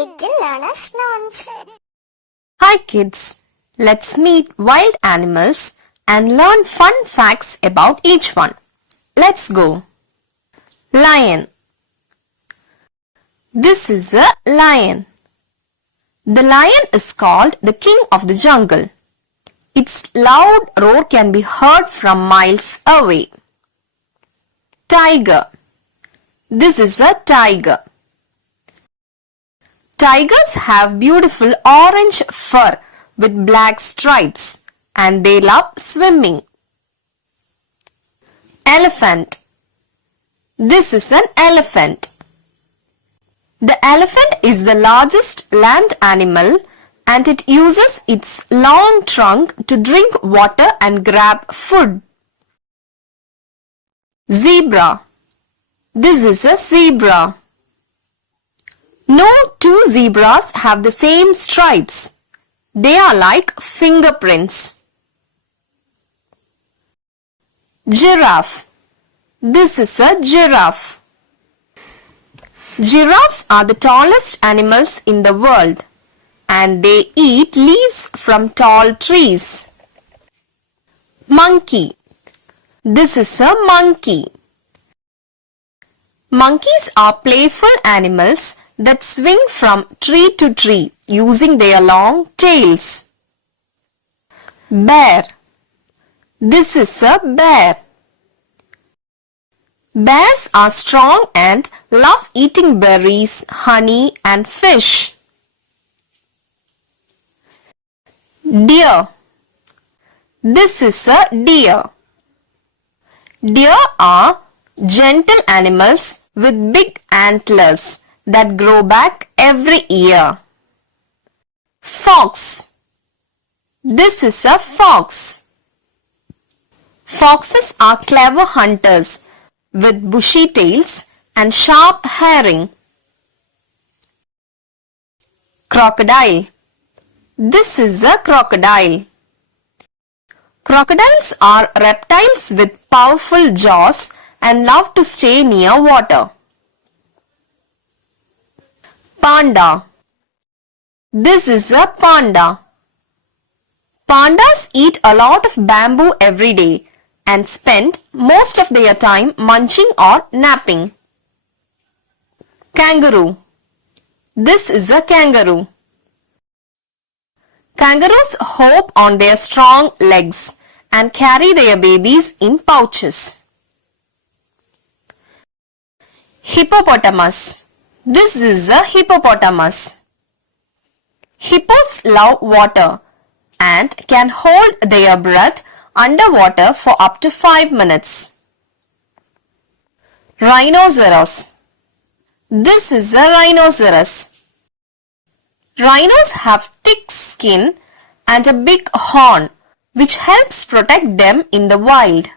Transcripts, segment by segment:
Little Learner's Lounge. Hi kids, let's meet wild animals and learn fun facts about each one. Let's go. Lion. This is a lion. The lion is called the king of the jungle. Its loud roar can be heard from miles away. Tiger. This is a tiger. Tigers have beautiful orange fur with black stripes and they love swimming. Elephant. This is an elephant. The elephant is the largest land animal and it uses its long trunk to drink water and grab food. Zebra. This is a zebra. No two zebras have the same stripes. They are like fingerprints. Giraffe. This is a giraffe. Giraffes are the tallest animals in the world and they eat leaves from tall trees. Monkey. This is a monkey. Monkeys are playful animals that swing from tree to tree using their long tails. Bear. This is a bear. Bears are strong and love eating berries, honey and fish. Deer. This is a deer. Deer are gentle animals with big antlers that grow back every year. Fox. This is a fox. Foxes are clever hunters with bushy tails and sharp hearing. Crocodile. This is a crocodile. Crocodiles are reptiles with powerful jaws and love to stay near water. Panda. This is a panda. Pandas eat a lot of bamboo every day and spend most of their time munching or napping. Kangaroo. This is a kangaroo. Kangaroos hop on their strong legs and carry their babies in pouches. Hippopotamus. This is a hippopotamus. Hippos love water and can hold their breath underwater for up to 5 minutes. Rhinosaurus. This is a rhinoceros. Rhinos have thick skin and a big horn which helps protect them in the wild.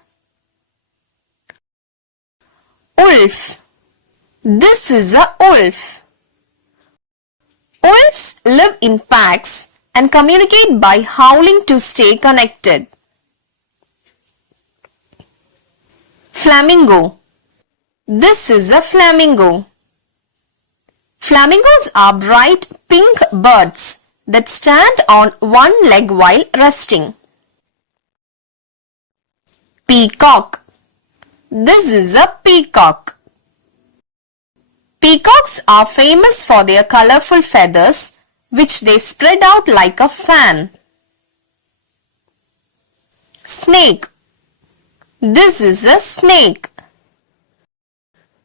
Wolf. This is a wolf. Wolves live in packs and communicate by howling to stay connected. Flamingo. This is a flamingo. Flamingos are bright pink birds that stand on one leg while resting. Peacock. This is a peacock. Peacocks are famous for their colorful feathers which they spread out like a fan. Snake. This is a snake.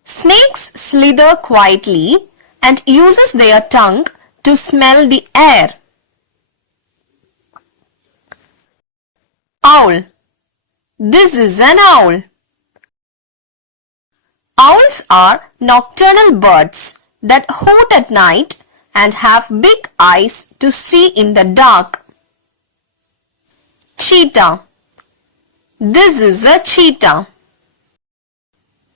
Snakes slither quietly and uses their tongue to smell the air. Owl. This is an owl. Owls are nocturnal birds that hoot at night and have big eyes to see in the dark. Cheetah. This is a cheetah.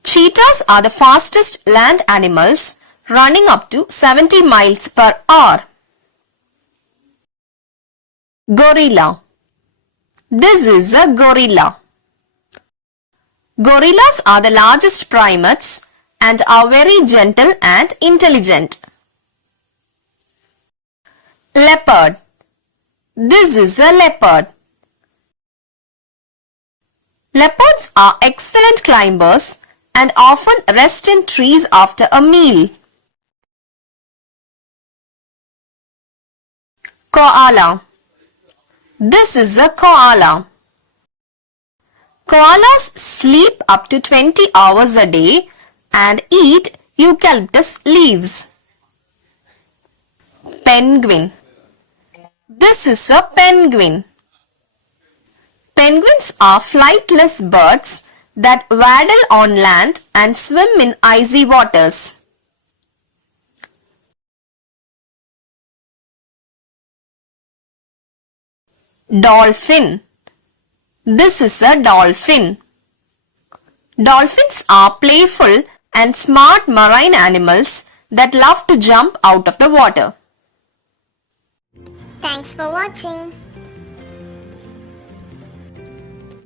Cheetahs are the fastest land animals, running up to 70 miles per hour. Gorilla. This is a gorilla. Gorillas are the largest primates and are very gentle and intelligent. Leopard. This is a leopard. Leopards are excellent climbers and often rest in trees after a meal. Koala. This is a koala. Koalas sleep up to 20 hours a day and eat eucalyptus leaves. Penguin. This is a penguin. Penguins are flightless birds that waddle on land and swim in icy waters. Dolphin. This is a dolphin. Dolphins are playful and smart marine animals that love to jump out of the water. Thanks for watching.